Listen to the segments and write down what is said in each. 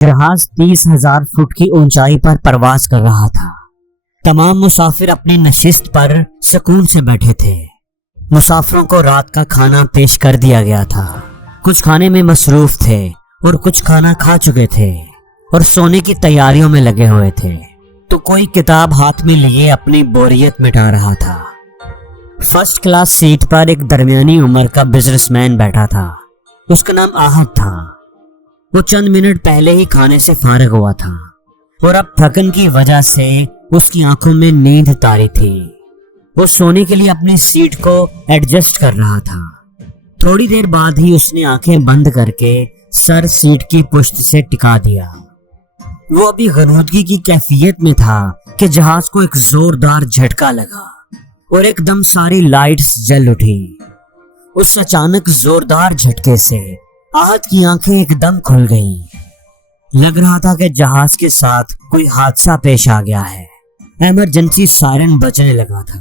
جہاز 30,000 فٹ کی اونچائی پر پرواز کر رہا تھا۔ تمام مسافر اپنی نشست پر سکون سے بیٹھے تھے۔ مسافروں کو رات کا کھانا پیش کر دیا گیا تھا۔ کچھ کھانے میں مصروف تھے اور کچھ کھانا کھا چکے تھے اور سونے کی تیاریوں میں لگے ہوئے تھے، تو کوئی کتاب ہاتھ میں لیے اپنی بوریت مٹا رہا تھا۔ فرسٹ کلاس سیٹ پر ایک درمیانی عمر کا بزنس مین بیٹھا تھا۔ اس کا نام آہت تھا۔ وہ چند منٹ پہلے ہی کھانے سے فارغ ہوا تھا اور اب تھکن کی وجہ سے اس کی آنکھوں میں نیند طاری تھی۔ وہ سونے کے لیے اپنی سیٹ کو ایڈجسٹ کر رہا تھا۔ تھوڑی دیر بعد ہی اس نے آنکھیں بند کر کے سر سیٹ کی پشت سے ٹکا دیا۔ وہ ابھی غنودگی کی کیفیت میں تھا کہ جہاز کو ایک زوردار جھٹکا لگا اور ایک دم ساری لائٹس جل اٹھی۔ اس اچانک زوردار جھٹکے سے آہت کی آنکھیں ایک دم کھل گئیں۔ لگ رہا تھا کہ جہاز کے ساتھ کوئی حادثہ پیش آ گیا ہے۔ ایمرجنسی سائرن بجنے لگا تھا۔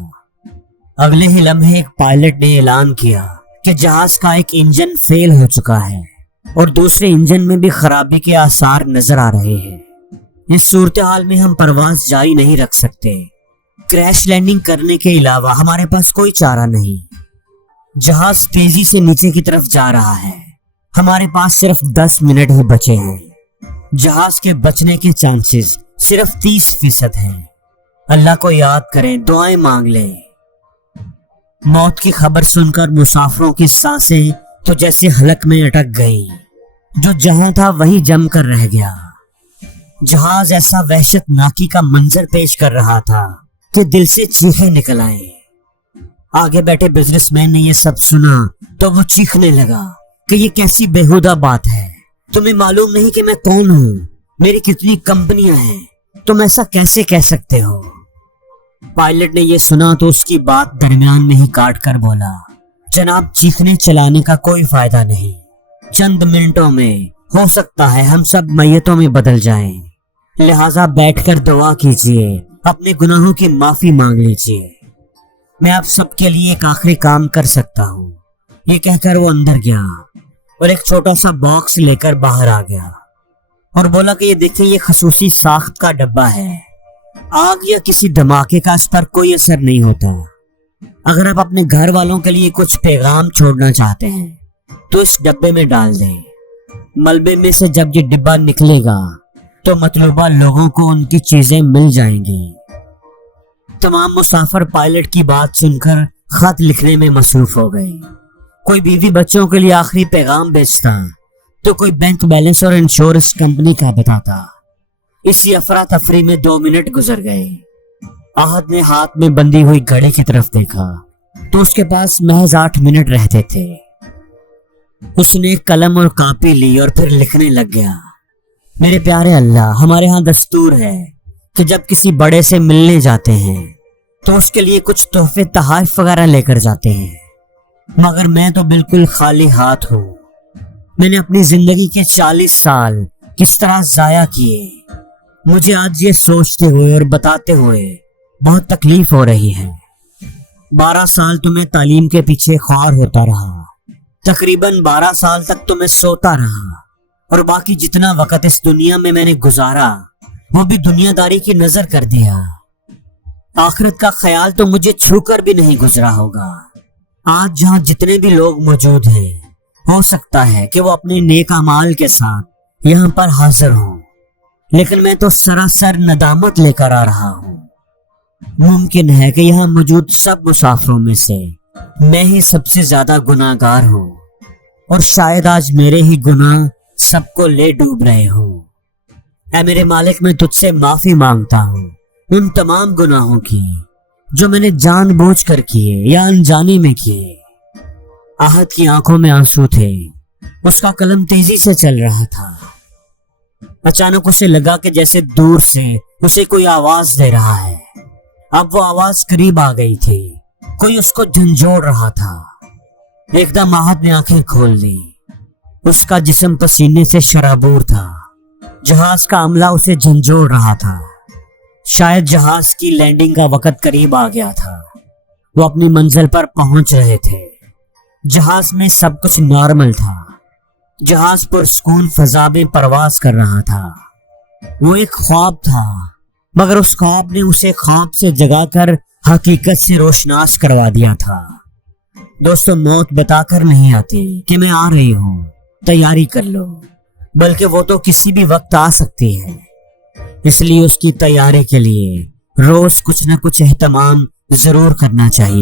اگلے ہی لمحے ایک پائلٹ نے اعلان کیا کہ جہاز کا ایک انجن فیل ہو چکا ہے اور دوسرے انجن میں بھی خرابی کے آثار نظر آ رہے ہیں۔ اس صورتحال میں ہم پرواز جاری نہیں رکھ سکتے۔ کریش لینڈنگ کرنے کے علاوہ ہمارے پاس کوئی چارہ نہیں۔ جہاز تیزی سے نیچے کی طرف جا رہا ہے۔ ہمارے پاس صرف 10 منٹ ہی بچے ہیں۔ جہاز کے بچنے کے چانسز صرف 30% ہیں۔ اللہ کو یاد کریں، دعائیں مانگ لیں۔ موت کی خبر سن کر مسافروں کی سانسیں تو جیسے حلق میں اٹک گئیں۔ جو جہاں تھا وہیں جم کر رہ گیا۔ جہاز ایسا وحشت ناکی کا منظر پیش کر رہا تھا کہ دل سے چیخیں نکل آئیں۔ آگے بیٹھے بزنس مین نے یہ سب سنا تو وہ چیخنے لگا کہ یہ کیسی بےہودہ بات ہے۔ تمہیں معلوم نہیں کہ میں کون ہوں؟ میری کتنی کمپنیاں ہیں، تم ایسا کیسے کہہ سکتے ہو؟ پائلٹ نے یہ سنا تو اس کی بات درمیان میں ہی کاٹ کر بولا، جناب چیخنے چلانے کا کوئی فائدہ نہیں۔ چند منٹوں میں ہو سکتا ہے ہم سب میتوں میں بدل جائیں، لہٰذا بیٹھ کر دعا کیجئے، اپنے گناہوں کی معافی مانگ لیجئے۔ میں آپ سب کے لیے ایک آخری کام کر سکتا ہوں۔ یہ کہہ کر وہ اندر گیا اور ایک چھوٹا سا باکس لے کر باہر آ گیا اور بولا کہ یہ دیکھیں، یہ خصوصی ساخت کا ڈبہ ہے۔ آگ یا کسی دھماکے کا اس پر کوئی اثر نہیں ہوتا۔ اگر آپ اپنے گھر والوں کے لیے کچھ پیغام چھوڑنا چاہتے ہیں تو اس ڈبے میں ڈال دیں۔ ملبے میں سے جب یہ ڈبہ نکلے گا تو مطلوبہ لوگوں کو ان کی چیزیں مل جائیں گی۔ تمام مسافر پائلٹ کی بات سن کر خط لکھنے میں مصروف ہو گئے۔ کوئی بیوی بچوں کے لیے آخری پیغام بیچتا تو کوئی بینک بیلنس اور انشورنس کمپنی کا بتاتا۔ اسی افراتفری میں 2 منٹ گزر گئے۔ آہت نے ہاتھ میں بندھی ہوئی گھڑی کی طرف دیکھا تو اس کے پاس محض 8 منٹ رہتے تھے۔ اس نے قلم اور کاپی لی اور پھر لکھنے لگ گیا، میرے پیارے اللہ، ہمارے ہاں دستور ہے کہ جب کسی بڑے سے ملنے جاتے ہیں تو اس کے لیے کچھ تحفے تحائف وغیرہ لے کر جاتے ہیں، مگر میں تو بالکل خالی ہاتھ ہوں۔ میں نے اپنی زندگی کے 40 سال کس طرح ضائع کیے، مجھے آج یہ سوچتے ہوئے اور بتاتے ہوئے بہت تکلیف ہو رہی ہے۔ 12 سال تو میں تعلیم کے پیچھے خوار ہوتا رہا، تقریباً 12 سال تک تو میں سوتا رہا، اور باقی جتنا وقت اس دنیا میں نے گزارا وہ بھی دنیا داری کی نظر کر دیا۔ آخرت کا خیال تو مجھے چھو کر بھی نہیں گزرا ہوگا۔ آج جہاں جتنے بھی لوگ موجود ہیں ہو سکتا ہے کہ وہ اپنے نیک اعمال کے ساتھ یہاں پر حاضر ہوں، لیکن میں تو سراسر ندامت لے کر آ رہا ہوں۔ ممکن ہے کہ یہاں موجود سب مسافروں میں سے میں ہی سب سے زیادہ گناہ گار ہوں، اور شاید آج میرے ہی گناہ سب کو لے ڈوب رہے ہوں۔ اے میرے مالک، میں تجھ سے معافی مانگتا ہوں ان تمام گناہوں کی جو میں نے جان بوجھ کر کیے یا انجانے میں کیے۔ آہت کی آنکھوں میں آنسو تھے، اس کا قلم تیزی سے چل رہا تھا۔ اچانک اسے لگا کہ جیسے دور سے اسے کوئی آواز دے رہا ہے۔ اب وہ آواز قریب آ گئی تھی، کوئی اس کو جھنجھوڑ رہا تھا۔ ایک دم آہت نے آنکھیں کھول دی۔ اس کا جسم پسینے سے شرابور تھا۔ جہاز کا عملہ اسے جھنجھوڑ رہا تھا۔ شاید جہاز کی لینڈنگ کا وقت قریب آ گیا تھا۔ وہ اپنی منزل پر پہنچ رہے تھے۔ جہاز میں سب کچھ نارمل تھا۔ جہاز پرسکون فضا میں پرواز کر رہا تھا۔ وہ ایک خواب تھا، مگر اس خواب نے اسے خواب سے جگا کر حقیقت سے روشناس کروا دیا تھا۔ دوستو، موت بتا کر نہیں آتی کہ میں آ رہی ہوں، تیاری کر لو، بلکہ وہ تو کسی بھی وقت آ سکتی ہے۔ اس لیے اس کی تیاری کے لیے روز کچھ نہ کچھ اہتمام ضرور کرنا چاہیے۔